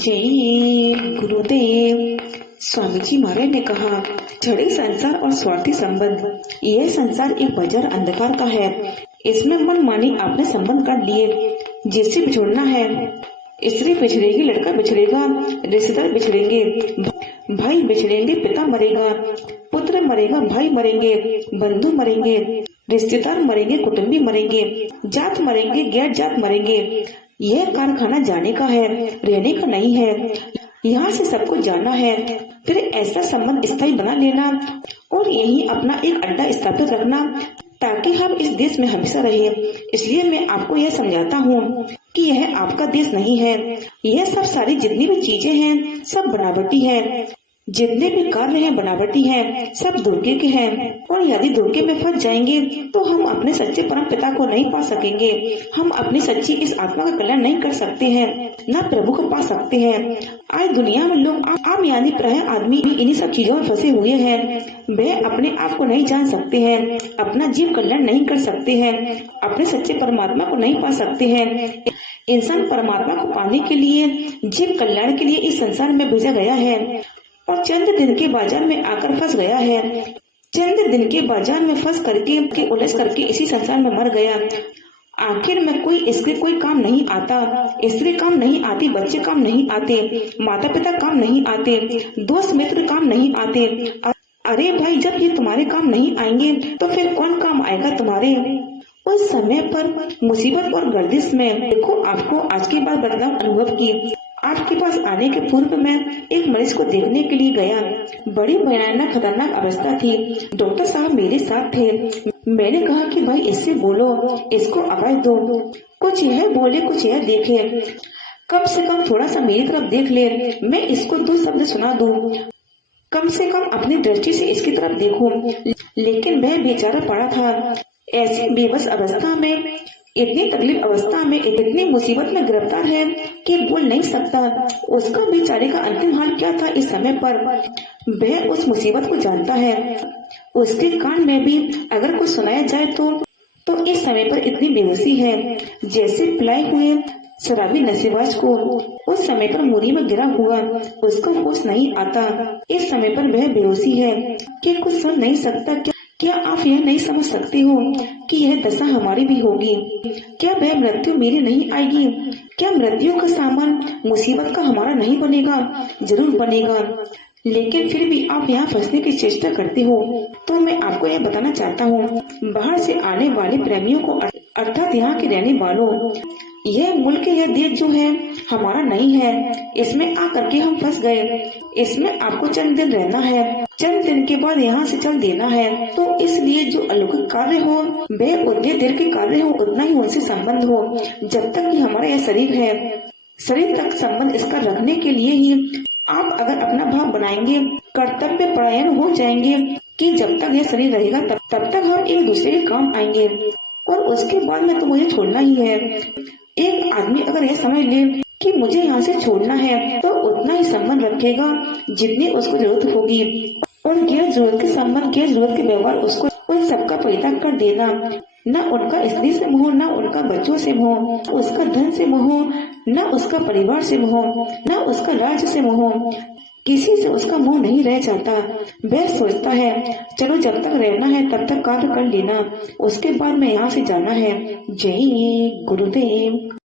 जय गुरुदेव। स्वामी जी महाराज ने कहा, छड़े संसार और स्वार्थी संबंध। यह संसार एक बंजर अंधकार का है। इसमें मन मानी आपने संबंध कर लिए। जिससे बिछुड़ना है, स्त्री बिछड़ेगी, लड़का बिछड़ेगा, रिश्तेदार बिछड़ेंगे, भाई बिछड़ेंगे, पिता मरेगा, पुत्र मरेगा, भाई मरेंगे, बंधु मरेंगे, रिश्तेदार मरेंगे, कुटुंबी मरेंगे, जात मरेंगे, गैर जात मरेंगे। यह कारखाना जाने का है, रहने का नहीं है। यहाँ से सबको जाना है। फिर ऐसा संबंध स्थायी बना लेना और यही अपना एक अड्डा स्थापित रखना ताकि हम इस देश में हमेशा रहे। इसलिए मैं आपको यह समझाता हूँ कि यह आपका देश नहीं है। यह सब सारी जितनी भी चीजें हैं सब बनावटी है। जितने भी कार्य हैं बनावटी हैं, सब धोखे के हैं। और यदि धोखे में फंस जाएंगे तो हम अपने सच्चे परम पिता को नहीं पा सकेंगे। हम अपनी सच्ची इस आत्मा का कल्याण नहीं कर सकते हैं, न प्रभु को पा सकते हैं। आज दुनिया में लोग आम यानी प्राय आदमी इन्हीं सब चीजों में फंसे हुए हैं। वे अपने आप को नहीं जान सकते हैं, अपना जीव कल्याण नहीं कर सकते हैं, अपने सच्चे परमात्मा को नहीं पा सकते हैं। इंसान परमात्मा को पाने के लिए, जीव कल्याण के लिए इस संसार में भेजा गया है और चंद दिन के बाजार में आकर फंस गया है। चंद दिन के बाजार में फंस करके उलझ करके इसी संसार में मर गया। आखिर में कोई इसके कोई काम नहीं आता। स्त्री काम नहीं आती, बच्चे काम नहीं आते, माता पिता काम नहीं आते, दोस्त मित्र काम नहीं आते। अरे भाई, जब ये तुम्हारे काम नहीं आएंगे तो फिर कौन काम आएगा तुम्हारे? उस समय पर मुसीबत और गर्दिश में देखो आपको आज के बाद बदलाव अनुभव की। आपके पास आने के पूर्व में एक मरीज को देखने के लिए गया। बड़ी भयानक खतरनाक अवस्था थी। डॉक्टर साहब मेरे साथ थे। मैंने कहा कि भाई इससे बोलो, इसको आवाज दो, कुछ यह बोले कुछ यह देखे, कम से कम थोड़ा सा मेरी तरफ देख ले, मैं इसको 2 शब्द सुना दूं, कम से कम अपनी दृष्टि से इसकी तरफ देखूं। लेकिन वह बेचारा पड़ा था ऐसी बेबस अवस्था में, इतनी तकलीफ अवस्था में, इतनी मुसीबत में गिरफ्तार है कि बोल नहीं सकता। उसका बेचारे का अंतिम हाल क्या था इस समय पर, वह उस मुसीबत को जानता है। उसके कान में भी अगर कुछ सुनाया जाए तो इस समय पर इतनी बेहोशी है जैसे पिलाए हुए शराबी नशेबाज को उस समय पर मूरी में गिरा हुआ उसको होश नहीं आता। इस समय पर वह बेहोशी है कि कुछ समझ नहीं सकता। क्या आप यह नहीं समझ सकते हो कि यह दशा हमारी भी होगी? क्या वह मृत्यु मेरी नहीं आएगी? क्या मृत्यु का सामान मुसीबत का हमारा नहीं बनेगा? जरूर बनेगा। लेकिन फिर भी आप यहाँ फंसने की चेष्टा करते हो। तो मैं आपको यह बताना चाहता हूँ, बाहर से आने वाले प्रेमियों को, अर्थात यहाँ के रहने वालों, यह मुल्क, यह देश जो है हमारा नहीं है। इसमें आकर के हम फंस गए। इसमें आपको चंद दिन रहना है, चंद दिन के बाद यहाँ से चल देना है। तो इसलिए जो अलौकिक कार्य हो वह उतने देर के कार्य हो, उतना ही उनसे संबंध हो। जब तक कि हमारा यह शरीर है, शरीर तक संबंध इसका रखने के लिए ही आप अगर अपना भाव बनाएंगे, कर्तव्य परायण हो जाएंगे कि जब तक यह शरीर रहेगा तब तक हम एक दूसरे के काम आएंगे और उसके बाद में तो मुझे छोड़ना ही है। एक आदमी अगर यह समझ ले कि मुझे यहाँ से छोड़ना है तो उतना ही संबंध रखेगा जितनी उसको जरूरत होगी। और गैर जरूरत के संबंध, गैर जरूरत के व्यवहार उसको उन सबका परित्याग कर देना। न उनका स्त्री से मोह, न उनका बच्चों से मोह, उसका धन से मोह, न उसका परिवार से मोह, न उसका राज्य से मोह। किसी से उसका मोह नहीं रह जाता। वह सोचता है चलो जब तक रहना है तब तक कार्य कर लेना, उसके बाद में यहाँ से जाना है। जय गुरुदेव।